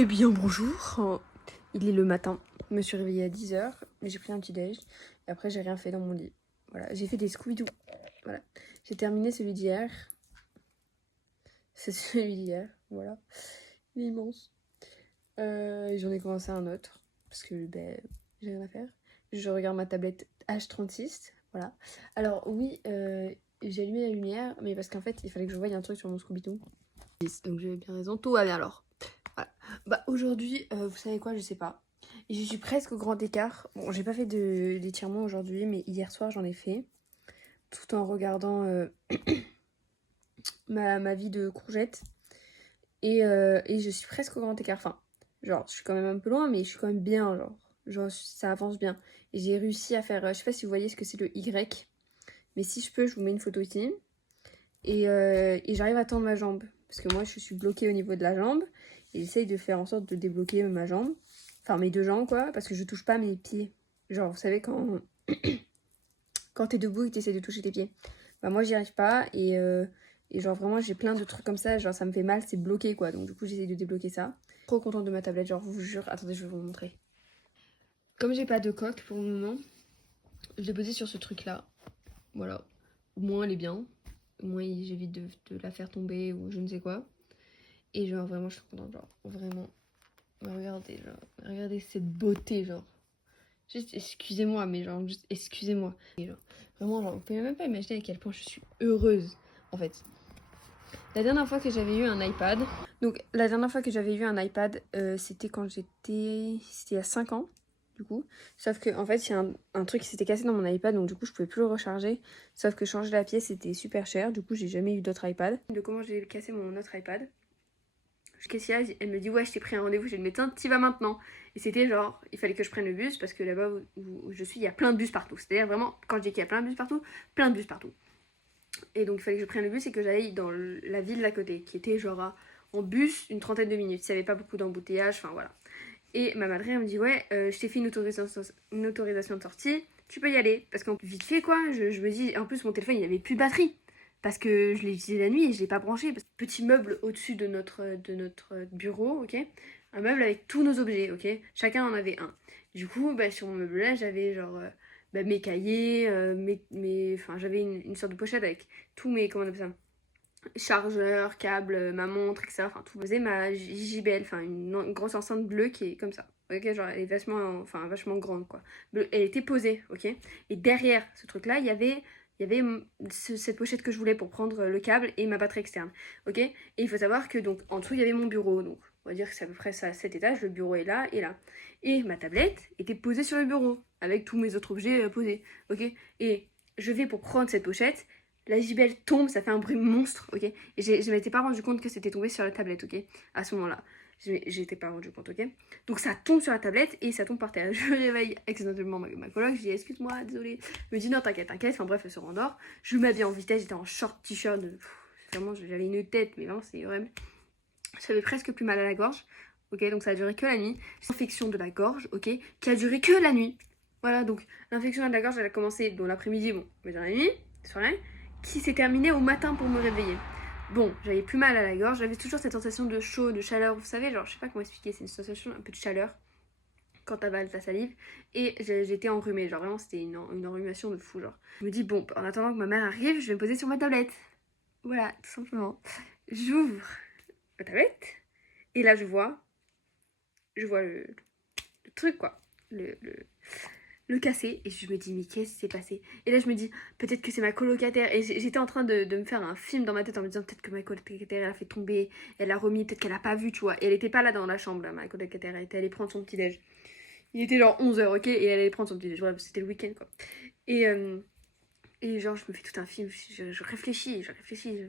Eh bien bonjour, il est le matin, je me suis réveillée à 10h, j'ai pris un petit déj et après j'ai rien fait dans mon lit. Voilà, j'ai fait des Scooby-Doo. Voilà, j'ai terminé celui d'hier. C'est celui d'hier, voilà. Il est immense. J'en ai commencé un autre parce que j'ai rien à faire. Je regarde ma tablette H36, voilà. Alors oui, j'ai allumé la lumière, mais parce qu'en fait il fallait que je voie un truc sur mon Scooby-Doo. Donc j'avais bien raison, tout va bien alors. Voilà. Bah aujourd'hui, vous savez quoi, je sais pas. Je suis presque au grand écart. Bon, j'ai pas fait d'étirement aujourd'hui, mais hier soir j'en ai fait. Tout en regardant ma vie de courgette. Et je suis presque au grand écart. Enfin, genre, je suis quand même un peu loin, mais je suis quand même bien, genre ça avance bien. Et j'ai réussi à faire, je sais pas si vous voyez ce que c'est le Y, mais si je peux, je vous mets une photo ici. Et j'arrive à tendre ma jambe. Parce que moi, je suis bloquée au niveau de la jambe. Et j'essaye de faire en sorte de débloquer ma jambe. Enfin, mes deux jambes, quoi. Parce que je touche pas mes pieds. Genre, vous savez, quand t'es debout et que t'essayes de toucher tes pieds. Bah, moi, j'y arrive pas. Et genre, vraiment, j'ai plein de trucs comme ça. Genre, ça me fait mal, c'est bloqué, quoi. Donc, du coup, j'essaye de débloquer ça. Trop contente de ma tablette, genre, je vous jure. Attendez, je vais vous montrer. Comme j'ai pas de coque pour le moment, je l'ai posée sur ce truc-là. Voilà. Au moins, elle est bien. Au moins, j'évite de la faire tomber ou je ne sais quoi. Et genre, vraiment, je suis contente. Genre, vraiment. Regardez cette beauté, genre. Juste, excusez-moi, mais genre, juste, excusez-moi. Et genre, vraiment, genre, vous pouvez même pas imaginer à quel point je suis heureuse, en fait. La dernière fois que j'avais eu un iPad, donc la dernière fois que j'avais eu un iPad, c'était quand c'était il y a 5 ans, du coup. Sauf que, en fait, il y a un truc qui s'était cassé dans mon iPad, donc du coup, je pouvais plus le recharger. Sauf que changer la pièce, c'était super cher, du coup, j'ai jamais eu d'autre iPad. De comment j'ai cassé mon autre iPad. Qu'est-ce qu'il y a? Elle me dit ouais, je t'ai pris un rendez-vous chez le médecin, t'y vas maintenant. Et c'était genre, il fallait que je prenne le bus parce que là-bas où je suis, il y a plein de bus partout. C'est-à-dire vraiment, quand je dis qu'il y a plein de bus partout, plein de bus partout. Et donc il fallait que je prenne le bus et que j'aille dans la ville d'à côté, qui était genre en bus une trentaine de minutes. Il n'y avait pas beaucoup d'embouteillages, enfin voilà. Et ma madre, elle me dit ouais, je t'ai fait une autorisation de sortie, tu peux y aller. Parce qu'en vite fait quoi, je me dis, en plus mon téléphone il avait plus de batterie. Parce que je l'ai utilisé la nuit et je l'ai pas branché. Petit meuble au-dessus de notre bureau, ok. Un meuble avec tous nos objets, ok. Chacun en avait un. Du coup, sur mon meuble là, j'avais genre mes cahiers, enfin j'avais une sorte de pochette avec tous mes, comment on appelle ça, chargeur, câble, ma montre, etc. Enfin, tout. Je faisais ma JBL, enfin, une grosse enceinte bleue qui est comme ça. Ok, genre, elle est vachement grande, quoi. Elle était posée, ok. Et derrière ce truc-là, il y avait cette pochette que je voulais pour prendre le câble et ma batterie externe, ok. Et il faut savoir que, donc, en dessous, il y avait mon bureau. Donc, on va dire que c'est à peu près ça, 7 étages. Le bureau est là et là. Et ma tablette était posée sur le bureau, avec tous mes autres objets posés, ok. Et je vais pour prendre cette pochette, la JBL tombe, ça fait un bruit monstre, ok. Et je m'étais pas rendu compte que c'était tombé sur la tablette, ok. À ce moment-là, j'étais pas rendu compte, ok. Donc ça tombe sur la tablette et ça tombe par terre. Je réveille accidentellement ma coloc, je dis excuse-moi, désolée. Elle me dit non, t'inquiète. Enfin bref, elle se rendort. Je m'habille en vitesse, j'étais en short t-shirt. Vraiment, j'avais une tête, mais vraiment, c'est horrible. J'avais presque plus mal à la gorge, ok. Donc ça a duré que la nuit. Infection de la gorge, ok, qui a duré que la nuit. Voilà, donc l'infection de la gorge, elle a commencé dans l'après-midi, bon, on va dire la nuit, soirée, qui s'est terminée au matin pour me réveiller. Bon, j'avais plus mal à la gorge, j'avais toujours cette sensation de chaud, de chaleur, vous savez, genre, je sais pas comment expliquer, c'est une sensation un peu de chaleur quand t'avales ta salive, et j'étais enrhumée, genre vraiment c'était une enrhumation de fou, genre. Je me dis, bon, en attendant que ma mère arrive, je vais me poser sur ma tablette. Voilà, tout simplement. J'ouvre ma tablette, et là je vois le truc quoi, le casser, et je me dis mais qu'est-ce qui s'est passé? Et là je me dis peut-être que c'est ma colocataire, et j'étais en train de me faire un film dans ma tête en me disant peut-être que ma colocataire elle a fait tomber, elle a remis, peut-être qu'elle a pas vu, tu vois. Et elle était pas là dans la chambre là, ma colocataire, elle était allée prendre son petit déj. Il était genre 11h, ok, et elle allait prendre son petit déj, voilà, c'était le week-end quoi. Et genre je me fais tout un film, je réfléchis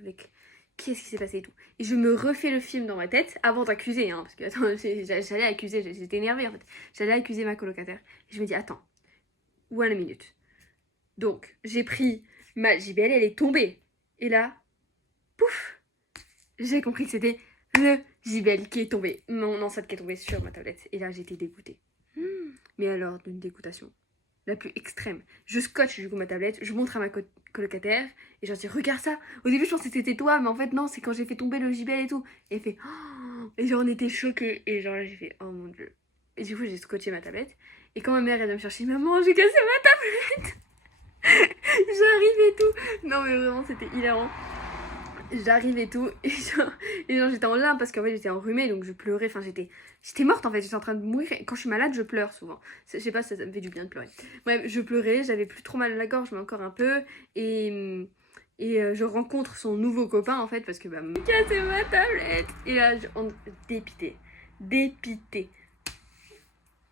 avec qu'est-ce qui s'est passé et tout. Et je me refais le film dans ma tête avant d'accuser, hein, parce que attends, j'allais accuser, j'étais énervée en fait. J'allais accuser ma colocataire. Et je me dis attends, one minute. Donc, j'ai pris ma JBL, elle est tombée. Et là, pouf, j'ai compris que c'était le JBL qui est tombé. Mon enceinte qui est tombée sur ma tablette. Et là, j'étais dégoûtée. Mais alors, d'une dégoûtation la plus extrême. Je scotche du coup ma tablette, je montre à ma colocataire et je dis regarde ça. Au début je pensais que c'était toi, mais en fait non, c'est quand j'ai fait tomber le JBL et tout. Et elle fait oh, Et genre on était choqués. Et genre là j'ai fait oh mon dieu. Et du coup j'ai scotché ma tablette. Et quand ma mère elle vient me chercher, maman j'ai cassé ma tablette. J'arrive et tout. Non mais vraiment c'était hilarant. J'arrive et tout. Et genre j'étais en larmes parce qu'en fait j'étais enrhumée donc je pleurais. Enfin j'étais morte en fait. J'étais en train de mourir. Quand je suis malade je pleure souvent. Je sais pas si ça me fait du bien de pleurer. Bref je pleurais. J'avais plus trop mal à la gorge mais encore un peu. Et je rencontre son nouveau copain en fait parce que bah cassé ma tablette. Et là dépité. Dépité.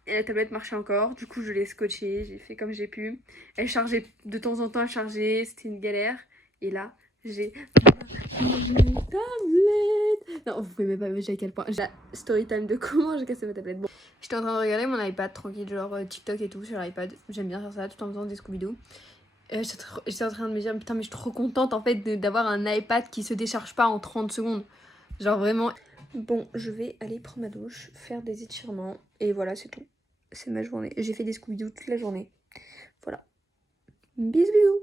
Et la tablette marchait encore, du coup je l'ai scotchée, j'ai fait comme j'ai pu. Elle chargeait de temps en temps, elle chargeait, c'était une galère. Et là, j'ai une tablette. Non, vous pouvez même pas imaginer à quel point. J'ai la story time de comment j'ai cassé ma tablette. Bon, j'étais en train de regarder mon iPad tranquille, genre TikTok et tout sur l'iPad. J'aime bien faire ça tout en faisant des Scooby-Doo. J'étais en train de me dire, putain, mais je suis trop contente en fait d'avoir un iPad qui se décharge pas en 30 secondes. Genre vraiment. Bon, je vais aller prendre ma douche, faire des étirements, et voilà, c'est tout. C'est ma journée. J'ai fait des Scooby-Doo toute la journée. Voilà. Bisous bisous.